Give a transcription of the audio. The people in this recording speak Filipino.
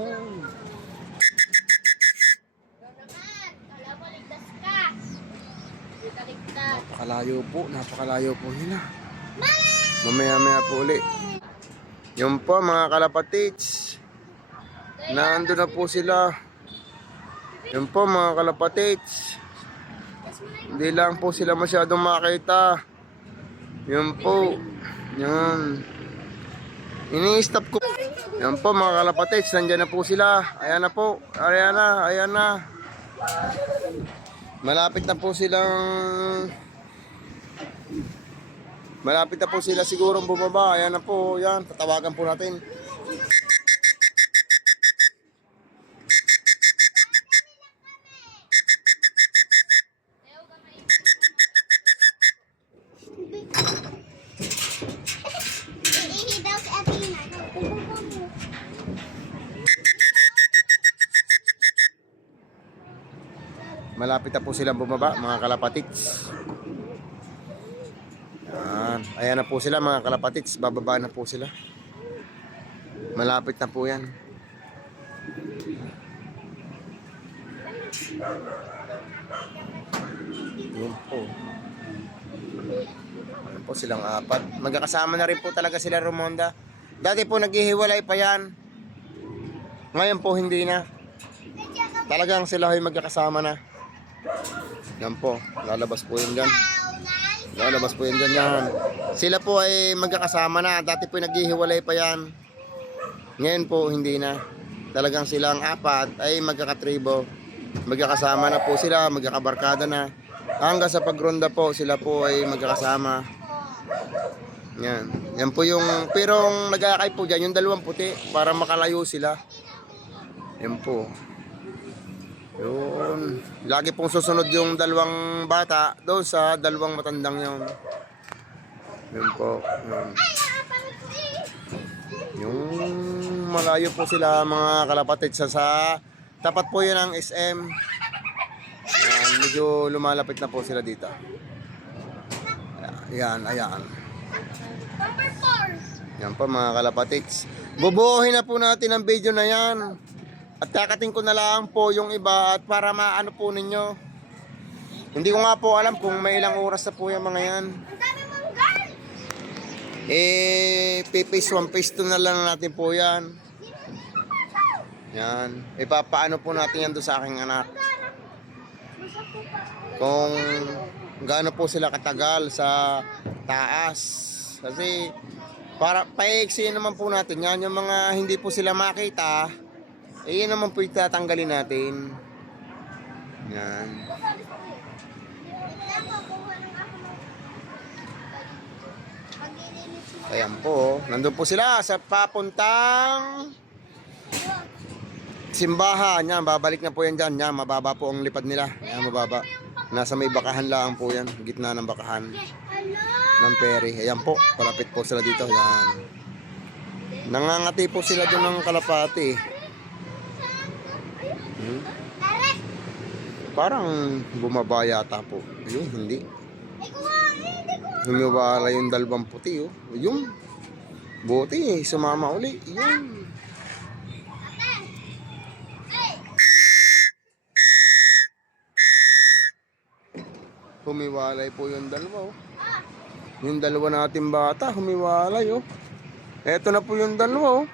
Yun. Napakalayo po nila. Mamaya po uli. Yun po mga kalapatids. Nandun na po sila. Yun po mga kalapatids. Hindi lang po sila masyadong makita. Yun po. Yun. Ini-stop ko. Yan po mga kalapatids, nandyan na po sila. Ayan na po. Ayan na, ayan na. Malapit na po sila sigurong bumaba. Ayan na po, yan. Tatawagan po natin. Malapit na po silang bumaba, mga kalapatids. Ayan na po sila mga kalapatids. Bababa na po sila. Malapit na po yan. Yun po. Ayan po silang apat. Magkakasama na rin po talaga sila, Romonda. Dati po naghihiwalay pa yan. Ngayon po hindi na. Talagang sila ay magkakasama na. Yan po, lalabas po yun dyan. Lalabas po yun dyan yan. Sila po ay magkakasama na. Dati po naghihiwalay pa yan. Ngayon po hindi na. Talagang silang apat ay magkakatribo. Magkakasama na po sila, magkakabarkada na. Hanggang sa pagronda po, sila po ay magkakasama. Yan. Yan po yung, pero nag-aakay po dyan, yung dalawang puti, para makalayo sila. Yan po. Yun. Lagi pong susunod yung dalawang bata doon sa dalawang matandang yun. Yun po. Yun. Yung malayo po sila mga kalapatid sa tapat po yun ang SM. Medyo lumalapit na po sila dito. Ayan, ayan. Yan po mga kalapatids. Bubuuhin na po natin ang video na yan. At kakating ko na lang po yung iba at para maano po ninyo. Hindi ko nga po alam kung may ilang oras na po yung mga yan. Phase 1, phase 2 na lang natin po yan. Yan. Ipapaano po natin yan doon sa aking anak. Kung gaano po sila katagal sa taas. Kasi para paiksi naman po natin yan. Yung mga hindi po sila makita, yun naman po itatanggalin natin. Yan. Ayan po. Nandun po sila sa papuntang simbahan. Yan, babalik na po yan dyan. Yan, mababa po ang lipad nila. Yan, mababa. Nasa may bakahan lang po yan. Gitna ng bakahan ng ferry. Ayan po, palapit po sila dito. Yan. Nangangati po sila doon ng kalapati. Parang bumaba yata po. Ayun, hindi. Humiwala yung dalawang puti. Oh. Ayun. Buti, sumama uli. Ayun. Humiwalay po yung dalawa. Oh. Yung dalawa nating bata, humiwalay. Oh. Eto na po yung dalawa. Oh.